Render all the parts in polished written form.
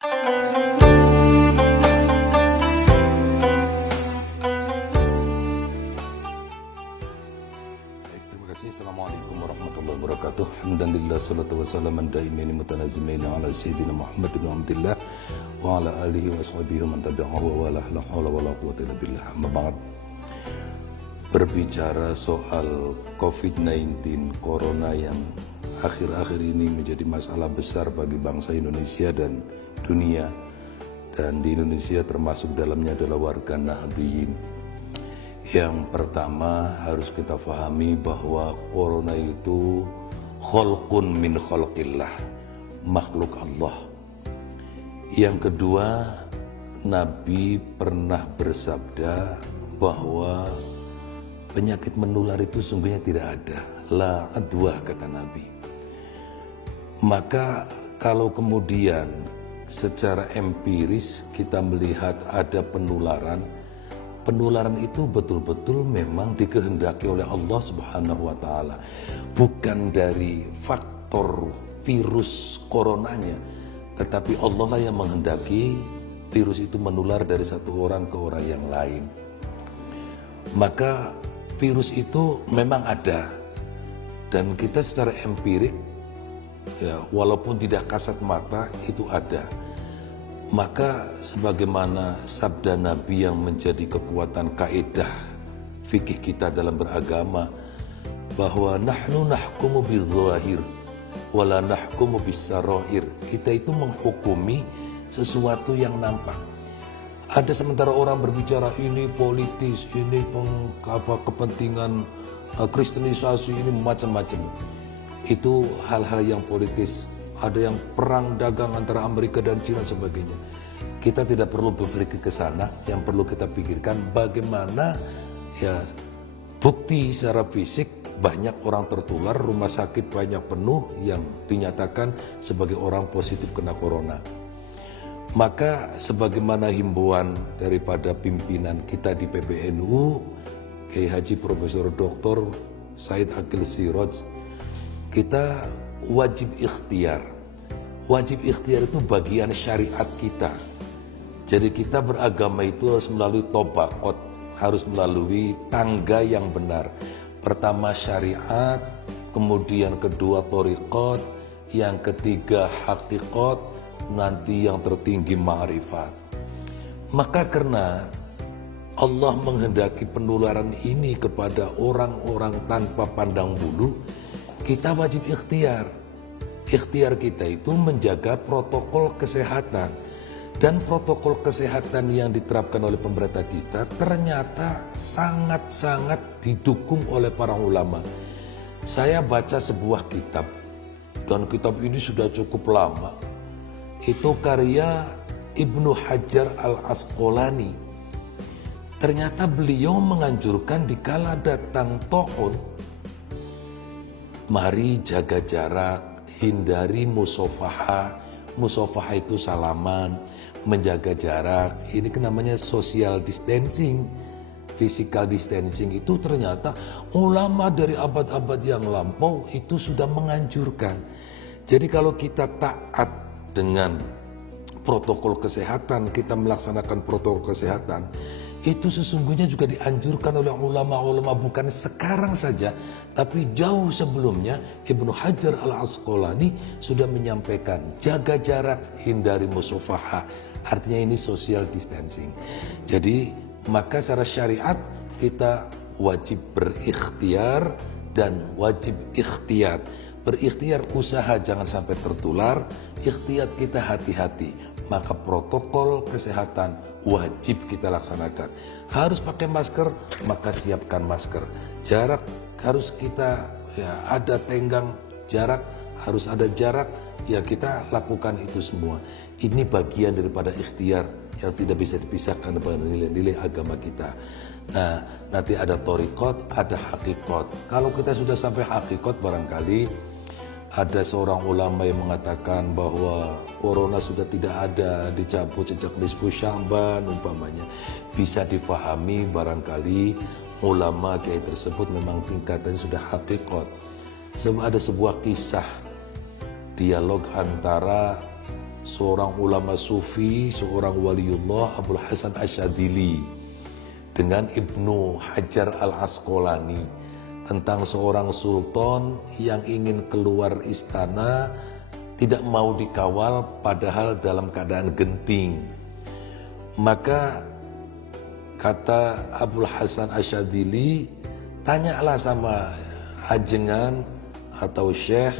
Terima kasih. Assalamualaikum warahmatullahi wabarakatuh. Alhamdulillah, salatu wassalamu daimin mutanazimin ala sayyidina Muhammad bin Abdillah wa ala alihi wa sahbihi man tabi'ahu wa la haula wa la quwwata illa billah. Amma ba'd. Berbicara soal COVID-19 Corona yang akhir-akhir ini menjadi masalah besar bagi bangsa Indonesia dan dunia, dan di Indonesia termasuk dalamnya adalah warga Nahdliyin. Yang pertama harus kita pahami bahwa Corona itu khalqun min khalqillah, makhluk Allah. Yang kedua, Nabi pernah bersabda bahwa penyakit menular itu sungguhnya tidak ada. La adwa, kata Nabi. Maka kalau kemudian secara empiris kita melihat ada penularan itu betul-betul memang dikehendaki oleh Allah Subhanahu wa Ta'ala, bukan dari faktor virus coronanya, tetapi Allah lah yang menghendaki virus itu menular dari satu orang ke orang yang lain. Maka virus itu memang ada, dan kita secara empirik, ya, walaupun tidak kasat mata, itu ada. Maka sebagaimana sabda Nabi yang menjadi kekuatan kaidah fikih kita dalam beragama, bahwa nahnu nahkumu bil-dhahir wala nahkumu bis-sarair. Kita itu menghukumi sesuatu yang nampak. Ada sementara orang berbicara ini politis, ini kepentingan kristenisasi, ini macam-macam. Itu hal-hal yang politis. Ada yang perang dagang antara Amerika dan China sebagainya. Kita tidak perlu berpikir ke sana. Yang perlu kita pikirkan bagaimana ya bukti secara fisik banyak orang tertular, rumah sakit banyak penuh yang dinyatakan sebagai orang positif kena corona. Maka sebagaimana himbauan daripada pimpinan kita di PBNU, Kiai Haji Profesor Dr. Said Aqil Siraj, kita wajib ikhtiar. Wajib ikhtiar itu bagian syariat kita. Jadi kita beragama itu harus melalui tobaqot, harus melalui tangga yang benar. Pertama syariat, kemudian kedua thariqat, yang ketiga haqiqat, nanti yang tertinggi ma'rifat. Maka karena Allah menghendaki penularan ini kepada orang-orang tanpa pandang bulu, kita wajib ikhtiar. Ikhtiar kita itu menjaga protokol kesehatan. Dan protokol kesehatan yang diterapkan oleh pemerintah kita ternyata sangat-sangat didukung oleh para ulama. Saya baca sebuah kitab, dan kitab ini sudah cukup lama. Itu karya Ibnu Hajar al-Asqalani. Ternyata beliau menganjurkan dikala datang ta'un, mari jaga jarak, hindari musafahah. Musafahah itu salaman, menjaga jarak. Ini namanya social distancing, physical distancing. Itu ternyata ulama dari abad-abad yang lampau itu sudah menganjurkan. Jadi kalau kita taat dengan protokol kesehatan, kita melaksanakan protokol kesehatan, itu sesungguhnya juga dianjurkan oleh ulama-ulama, bukan sekarang saja, tapi jauh sebelumnya. Ibnu Hajar al-Asqalani sudah menyampaikan jaga jarak, hindari musafahah. Artinya ini social distancing. Jadi maka secara syariat kita wajib berikhtiar dan wajib ikhtiyat. Berikhtiar usaha jangan sampai tertular, ikhtiyat kita hati-hati. Maka protokol kesehatan wajib kita laksanakan. Harus pakai masker, maka siapkan masker. Jarak harus kita, ya, ada tenggang jarak, harus ada jarak, ya kita lakukan itu semua. Ini bagian daripada ikhtiar yang tidak bisa dipisahkan dengan nilai-nilai agama kita. Nah, nanti ada thariqat, ada haqiqat. Kalau kita sudah sampai haqiqat, barangkali ada seorang ulama yang mengatakan bahwa corona sudah tidak ada, dicabut sejak nisfu Sya'ban umpamanya. Bisa difahami barangkali ulama kiai tersebut memang tingkatannya sudah hakikat. Sebab ada sebuah kisah dialog antara seorang ulama sufi, seorang waliullah, Abul Hasan Asyadzili, dengan Ibnu Hajar Al-Asqalani tentang seorang sultan yang ingin keluar istana, tidak mau dikawal padahal dalam keadaan genting. Maka kata Abul Hasan Asyadzili, tanyalah sama ajengan atau Syekh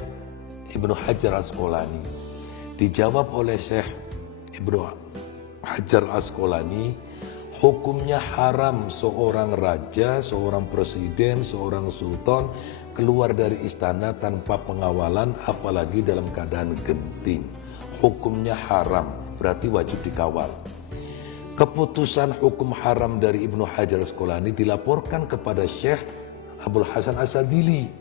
Ibnu Hajar Asqalani. Dijawab oleh Syekh Ibnu Hajar Asqalani, hukumnya haram seorang raja, seorang presiden, seorang sultan keluar dari istana tanpa pengawalan, apalagi dalam keadaan genting. Hukumnya haram, berarti wajib dikawal. Keputusan hukum haram dari Ibnu Hajar Asqalani dilaporkan kepada Syekh Abul Hasan Asyadzili.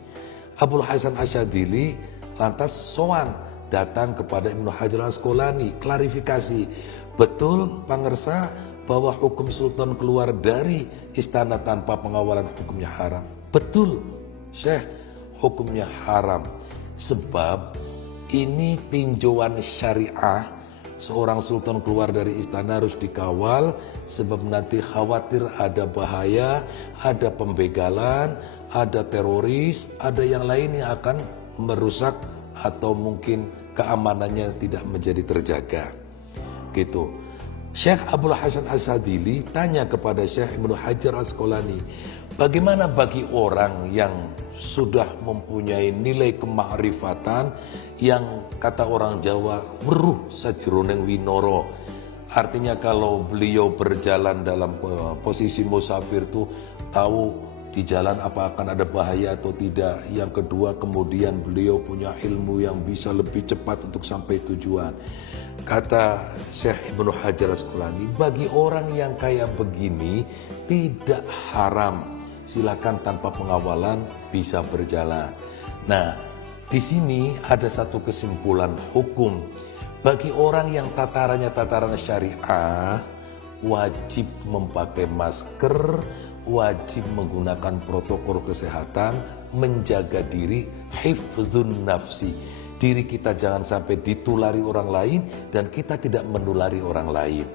Abul Hasan Asyadzili lantas sowan datang kepada Ibnu Hajar Asqalani, klarifikasi, betul pangersa bahwa hukum sultan keluar dari istana tanpa pengawalan hukumnya haram? Betul Syekh, hukumnya haram, sebab ini tinjauan syariah. Seorang sultan keluar dari istana harus dikawal, sebab nanti khawatir ada bahaya, ada pembegalan, ada teroris, ada yang lain yang akan merusak atau mungkin keamanannya tidak menjadi terjaga. Gitu. Syekh Abul Hasan Asyadzili tanya kepada Syekh Ibnu Hajar Asqalani, bagaimana bagi orang yang sudah mempunyai nilai kemakrifatan yang kata orang Jawa weruh sajroning winara. Artinya kalau beliau berjalan dalam posisi musafir tuh tahu di jalan apa akan ada bahaya atau tidak. Yang kedua, kemudian beliau punya ilmu yang bisa lebih cepat untuk sampai tujuan. Kata Syekh Ibnu Hajar Asqalani, bagi orang yang kayak begini tidak haram, silakan tanpa pengawalan bisa berjalan. Nah, di sini ada satu kesimpulan hukum. Bagi orang yang tatarannya tataran syariah, wajib memakai masker, wajib menggunakan protokol kesehatan, menjaga diri, hifdzun nafsi. Diri kita jangan sampai ditulari orang lain dan kita tidak menulari orang lain.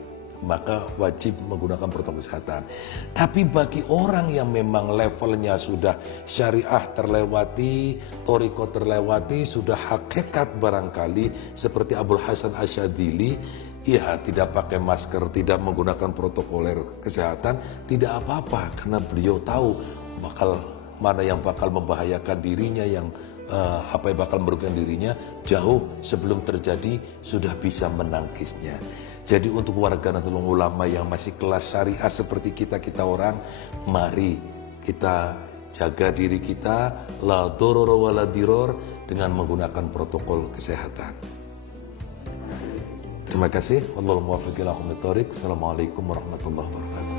Maka wajib menggunakan protokol kesehatan. Tapi bagi orang yang memang levelnya sudah syariah terlewati, thariqah terlewati, sudah hakikat barangkali seperti Abul Hasan Asyadzili, ya tidak pakai masker, tidak menggunakan protokol kesehatan, tidak apa-apa karena beliau tahu mana yang bakal membahayakan dirinya, yang apa yang bakal merugikan dirinya jauh sebelum terjadi sudah bisa menangkisnya. Jadi untuk warga Nahdlatul Ulama yang masih kelas syariah seperti kita orang, mari kita jaga diri kita, la doror wa la diror, dengan menggunakan protokol kesehatan. Terima kasih. Wallahul muwaffiq ila aqwamit thoriq. Assalamualaikum warahmatullahi wabarakatuh.